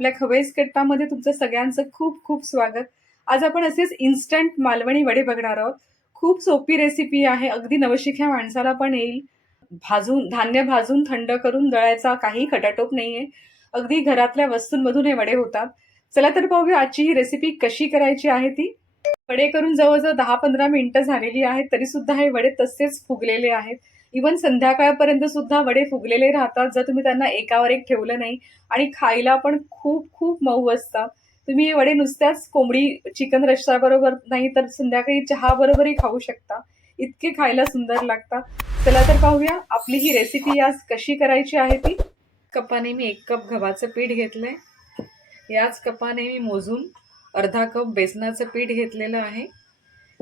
आपल्या खवेस कट्टामध्ये तुमचं सगळ्यांचं खूप खूप स्वागत. आज आपण असेच इन्स्टंट मालवणी वडे बघणार आहोत. खूप सोपी रेसिपी आहे. अगदी नवशिक्या माणसाला पण येईल. भाजून धान्य भाजून थंड करून दळायचा काही खटाटोप नाही आहे अगदी घरातल्या वस्तूंमधून हे वडे होतात. चला तर पाहूया आजची ही रेसिपी कशी करायची आहे ती. वडे करून जवळजवळ दहा पंधरा मिनिटं झालेली आहेत तरी सुद्धा हे वडे तसेच फुगलेले आहेत. इवन संध्याकाळपर्यंत सुद्धा वडे फुगलेले राहतात जर तुम्ही त्यांना एकावर एक ठेवलं नाही. आणि खायला पण खूप खूप मऊ असतात तुम्ही हे वडे नुसत्याच कोंबडी चिकन रश्श्याबरोबर नाही तर संध्याकाळी चहाबरोबरही खाऊ शकता. इतके खायला सुंदर लागतात. चला तर पाहूया आपली ही रेसिपी आज कशी करायची आहे ती. कपाने मी एक कप गव्हाचं पीठ घेतलंय. याच कपाने मी मोजून अर्धा कप बेसनाचं पीठ घेतलेलं आहे.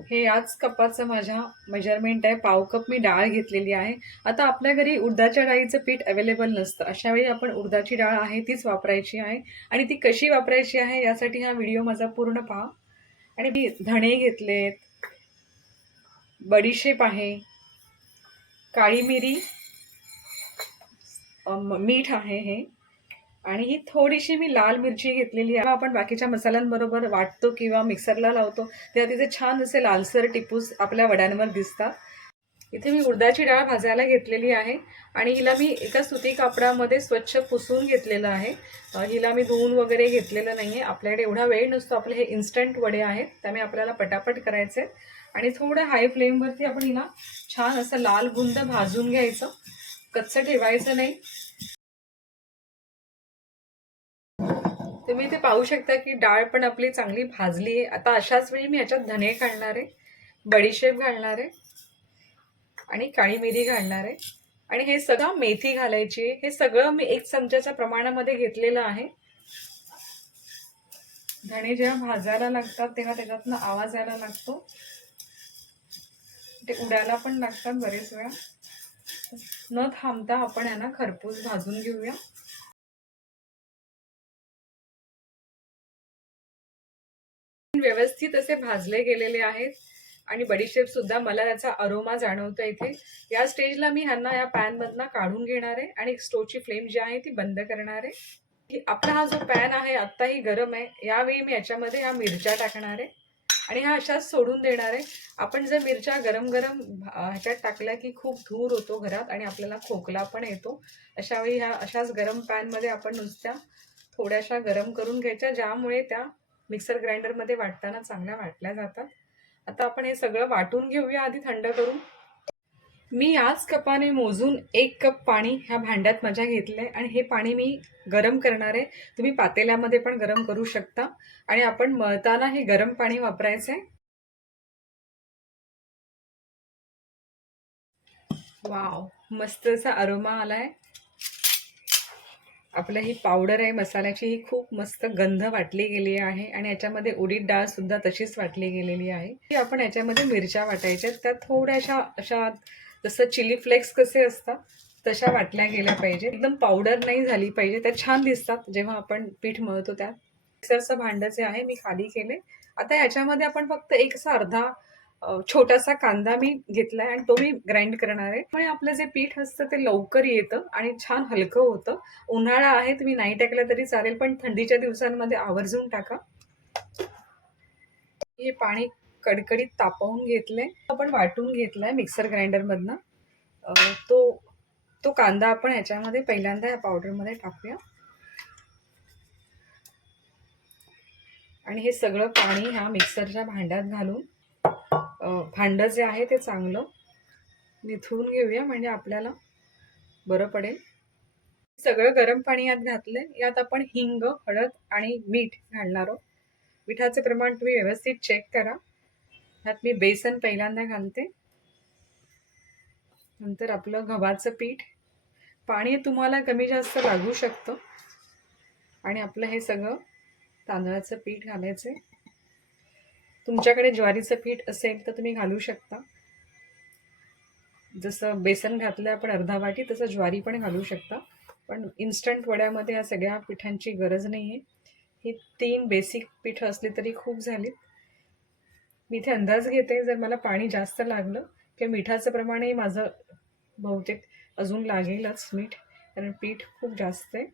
हे याच कपाचं माझ्या मेजरमेंट आहे. पाव कप मी डाळ घेतलेली आहे. आता आपल्या घरी उडदाच्या डाळीचं पीठ अवेलेबल नसतं. अशा वेळी आपण उडदाची डाळ आहे तीच वापरायची आहे आणि ती कशी वापरायची आहे यासाठी हा व्हिडिओ माझा पूर्ण पहा. आणि मी धणे घेतलेत बडीशेप आहे काळी मिरी मीठ आहे हे. आणि ही थोडीशी मी लाल मिरची घेतलेली आहे. आपण बाकीच्या मसाल्यांबरोबर वाटतो किंवा मिक्सरला लावतो तेव्हा तिथे छान असे लालसर टिपूस आपल्या वड्यांवर दिसतात. इथे मी उडदाची डाळ भाजायला घेतलेली आहे आणि हिला मी एका सुती कापडामध्ये स्वच्छ पुसून घेतलेलं आहे. हिला मी धुवून वगैरे घेतलेलं नाही आहे आपल्याकडे एवढा वेळ नसतो. आपले हे इन्स्टंट वडे आहेत. त्यामुळे आपल्याला पटापट करायचे आहेत. आणि थोडं हाय फ्लेमवरती आपण हिला छान असं लाल गुंद भाजून घ्यायचं. कच्चं ठेवायचं नाही. तुम्ही इथे पाहू शकता की डाळ पण आपली चांगली भाजली आहे. आता अशाच वेळी मी याच्यात धने घालणार आहे बडीशेप घालणार आहे आणि काळी मिरी घालणार आहे. आणि हे सगळं मेथी घालायची आहे. हे सगळं मी एक चमच्याच्या प्रमाणामध्ये घेतलेलं आहे. धणे जेव्हा भाजायला लागतात तेव्हा त्याच्यातनं आवाज यायला लागतो. ते उडायला पण लागतात बरेच वेळा. न थांबता आपण यांना खरपूस भाजून घेऊया. व्यवस्थित असे भाजले गेलेले आहेत. आणि बडीशेप सुद्धा मला त्याचा अरोमा जाणवतो इथे. या स्टेजला मी ह्यांना या पॅन मधनं काढून घेणार आहे आणि स्टोवची फ्लेम जी आहे ती बंद करणार आहे. की आपला हा जो पॅन आहे आत्ताही गरम आहे. यावेळी मी याच्यामध्ये ह्या मिरच्या टाकणार आहे. आणि हा अशाच सोडून देणार आहे. आपण जर मिरच्या गरम गरम ह्याच्यात टाकल्या की खूप धूर होतो घरात आणि आपल्याला खोकला पण येतो अशावेळी ह्या अशाच गरम पॅनमध्ये आपण नुसत्या थोड्याशा गरम करून घ्यायच्या ज्यामुळे त्या मिक्सर ग्राइंडरमध्ये वाटताना चांगल्या वाटल्या जातात. आता आपण हे सगळं वाटून घेऊया आधी थंड करून. मी याच कपाने मोजून एक कप पाणी ह्या भांड्यात माझ्या घेतलंय आणि हे पाणी मी गरम करणार आहे. तुम्ही पातेल्यामध्ये पण गरम करू शकता. आणि आपण मळताना हे गरम पाणी वापरायचं आहे वाव मस्त असा अरोमा आलाय. आपलं ही पावडर आहे मसाल्याची ही खूप मस्त गंध वाटली गेली आहे आणि याच्यामध्ये उडीद डाळ सुद्धा तशीच वाटली गेलेली आहे. की आपण याच्यामध्ये मिरच्या वाटायच्या त्या थोड्याशा अशा जसं चिली फ्लेक्स कसे असतात तशा वाटल्या गेल्या पाहिजे. एकदम पावडर नाही झाली पाहिजे त्या छान दिसतात जेव्हा आपण पीठ मळतो त्यात. मिक्सरचं भांडं जे आहे मी खाली केले. आता याच्यामध्ये आपण फक्त एक अर्धा छोटासा कांदा मी घेतलाय आणि तो मी ग्राइंड करणार आहे. म्हणजे आपलं जे पीठ असतं ते लवकर येतं आणि छान हलकं होतं. उन्हाळा आहे तुम्ही नाही टाकला तरी चालेल पण थंडीच्या दिवसांमध्ये आवर्जून टाका. हे पाणी कडकडीत तापवून घेतलंय. आपण वाटून घेतलाय मिक्सर ग्राइंडरमधनं तो तो कांदा आपण ह्याच्यामध्ये पहिल्यांदा या पावडरमध्ये टाकूया. आणि हे सगळं पाणी ह्या मिक्सरच्या भांड्यात घालून भांडं जे आहे ते चांगलं निथळून घेऊया म्हणजे आपल्याला बरं पडेल. सगळं गरम पाणी यात घातलं यात आपण हिंग हळद आणि मीठ घालणार आहोत. मिठाचे प्रमाण तुम्ही व्यवस्थित चेक करा. ह्यात मी बेसन पहिल्यांदा घालते. नंतर आपलं गव्हाचं पीठ. पाणी तुम्हाला कमी जास्त लागू शकतं. आणि आपलं हे सगळं तांदळाचं पीठ घालायचं तुमच्याकडे ज्वारीचं पीठ असेल तर तुम्ही घालू शकता. जसं बेसन घातलं आपण अर्धा वाटी तसं ज्वारी पण घालू शकता. पण इन्स्टंट वड्यामध्ये या सगळ्या पिठांची गरज नाही आहे ही तीन बेसिक पिठं असली तरी खूप झालीत. मी इथे अंदाज घेते जर मला पाणी जास्त लागलं किंवा मिठाचं प्रमाणही माझं बहुतेक अजून लागेलच मीठ कारण पीठ खूप जास्त आहे.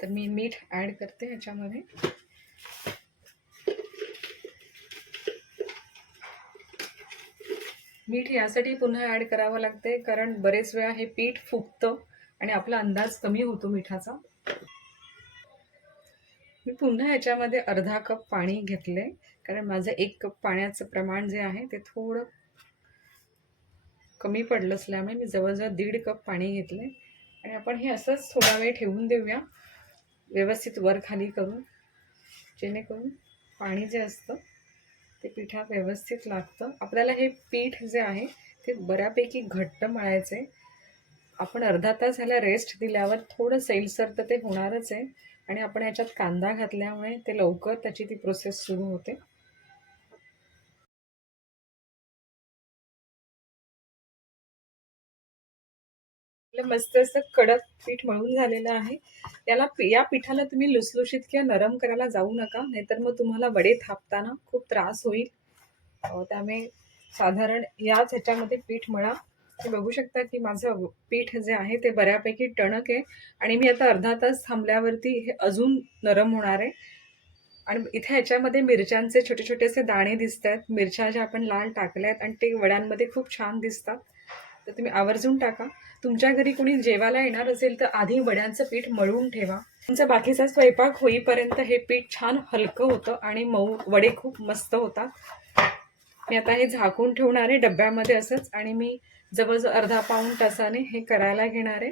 तर मी मीठ ॲड करते ह्याच्यामध्ये मीठ यासाठी पुन्हा ॲड करावं लागते कारण बरेच वेळा हे पीठ फुगतं आणि आपला अंदाज कमी होतो मिठाचा. मी पुन्हा याच्यामध्ये अर्धा कप पाणी घेतले कारण माझं एक कप पाण्याचं प्रमाण जे आहे ते थोडं कमी पडलं असल्यामुळे मी जवळजवळ दीड कप पाणी घेतले आणि आपण हे असंच थोडा वेळ ठेवून देऊया व्यवस्थित वर खाली करून जेणेकरून पाणी जे असतं ते पिठात व्यवस्थित लागतं. आपल्याला हे पीठ जे आहे ते बऱ्यापैकी घट्ट मळायचे आपण अर्धा तास ह्याला रेस्ट दिल्यावर थोडं सैलसर तर ते होणारच आहे. आणि आपण ह्याच्यात कांदा घातल्यामुळे ते लवकर त्याची ती प्रोसेस सुरू होते. आपलं मस्त असं कडक पीठ मळून झालेलं आहे. याला या पिठाला तुम्ही लुसलुशीत किंवा नरम करायला जाऊ नका नाहीतर मग तुम्हाला वडे थापताना खूप त्रास होईल. त्यामुळे साधारण याच ह्याच्यामध्ये पीठ मळा. ते बघू शकता की माझं पीठ जे आहे ते बऱ्यापैकी टणक आहे आणि मी आता अर्धा तास थांबल्यावरती हे अजून नरम होणार आहे. आणि इथे ह्याच्यामध्ये मिरच्यांचे छोटे छोटेसे दाणे दिसत आहेत मिरच्या ज्या आपण लाल टाकल्या आहेत आणि ते वड्यांमध्ये खूप छान दिसतात. तर तुम्ही आवर्जून टाका. तुमच्या घरी कोणी जेवायला येणार असेल तर आधी वड्यांचं पीठ मळून ठेवा. तुमचा बाकीचा स्वयंपाक होईपर्यंत हे पीठ छान हलकं होतं आणि मऊ वडे खूप मस्त होतात. मी आता हे झाकून ठेवणार आहे डब्यामध्ये असंच आणि मी जवळजवळ अर्धा पाऊण तासाने हे करायला घेणार आहे.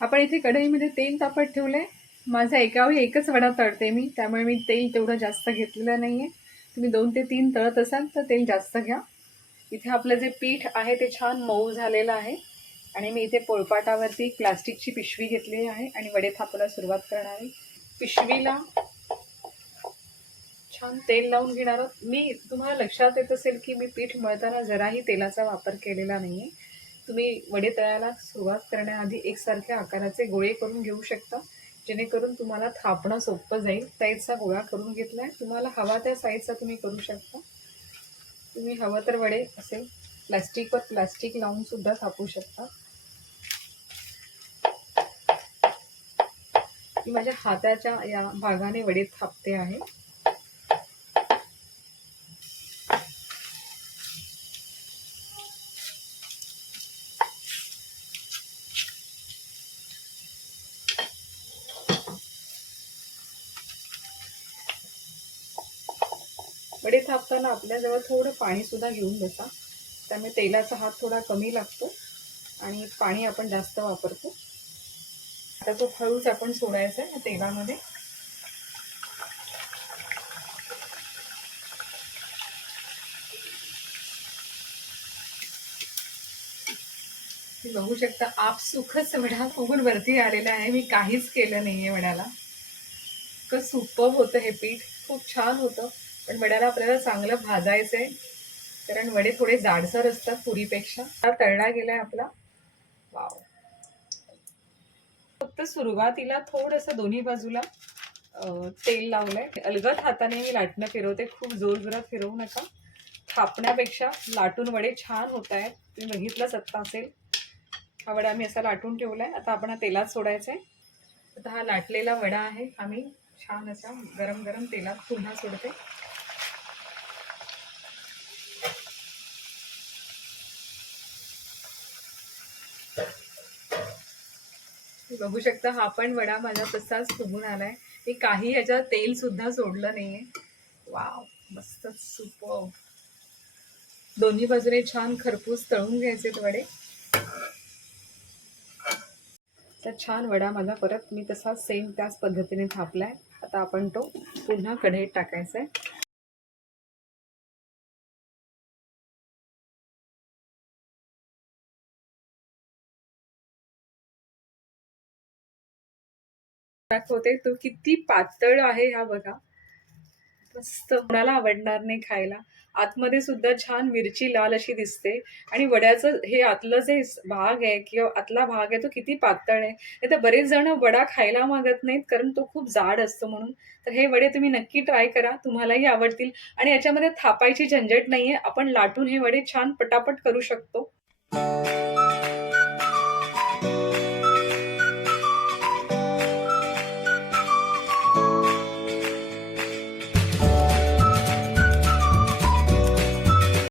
आपण इथे कढईमध्ये तेल तापत ठेवलं आहे माझा एकावेळी एकच वडा तळते मी त्यामुळे मी तेल तेवढं जास्त घेतलेलं नाही आहे तुम्ही दोन ते तीन तळत असाल तर तेल जास्त घ्या. इथे आपलं जे पीठ आहे ते छान मऊ झालेलं आहे. आणि मी इथे पोळपाटावरती प्लास्टिकची पिशवी घेतली आहे आणि वडे थापायला सुरुवात करणार आहे. पिशवीला छान तेल लावून घेणार आहोत. मी तुम्हाला लक्षात येत असेल की मी पीठ मळताना जराही तेलाचा वापर केलेला नाही आहे तुम्ही वडे तळायला सुरुवात करण्याआधी एकसारख्या आकाराचे गोळे करून घेऊ शकता. जेणेकरून तुम्हाला थापणं सोपं जाईल. साईजचा गोळा करून घेतला आहे तुम्हाला हवा त्या साईजचा तुम्ही करू शकता. तुम्ही हवं तर वडे असे प्लास्टिकवर प्लास्टिक लावून सुद्धा थापू शकता. मी माझ्या हाताच्या या भागाने वडे थापते आहे. वडे थापताना आपल्याजवळ थोडं पाणी सुद्धा घेऊन बसा. त्यामुळे तेलाचा हात थोडा कमी लागतो आणि पाणी आपण जास्त वापरतो. आता तो हळूच आपण सोडायचा आहे तेलामध्ये. बघू शकता आप सुखच वडा फुगून वरती आलेला आहे. मी काहीच केलं नाहीये वड्याला इतकं सुपब होतं हे पीठ. खूप छान होतं. पण वड्याला आपल्याला चांगलं भाजायचं आहे कारण वडे थोडे जाडसर असतात पुरीपेक्षा. हा तळला गेलाय आपला. वाव. फक्त सुरुवातीला थोडंसं दोन्ही बाजूला तेल लावलंय. अलगद हाताने मी लाटणं फिरवते. खूप जोर जोरात फिरवू नका. थापण्यापेक्षा लाटून वडे छान होत आहेत. तुम्ही बघितलंच आत्ता असेल. हा वडा आम्ही असा लाटून ठेवलाय. आता आपण हा तेलात सोडायचा आहे आता हा लाटलेला वडा आहे. आम्ही छान असा गरम गरम तेलात पुन्हा सोडते. बघू शकता हा पण वडा माझा तसाच फुगून आलाय. मी काही ह्याच्यात तेल सुद्धा सोडलं नाहीये. वाव मस्त सुपर दोन्ही बाजूने छान खरपूस तळून घ्यायचे वडे. तर छान वडा माझा परत मी तसाच सेम त्याच पद्धतीने थापलाय. आता आपण तो पुन्हा कढईत टाकायचा आहे दाखवते. तो किती पातळ आहे हा बघा. मस्त कोणाला आवडणार नाही खायला. आतमध्ये सुद्धा छान मिरची लाल अशी दिसते. आणि वड्याचं हे आतलं जे भाग आहे किंवा आतला भाग आहे तो किती पातळ आहे. तर बरेच जण वडा खायला मागत नाहीत कारण तो खूप जाड असतो म्हणून. तर हे वडे तुम्ही नक्की ट्राय करा. तुम्हालाही आवडतील. आणि याच्यामध्ये थापायची झंझट नाहीये. आपण लाटून हे वडे छान पटापट करू शकतो.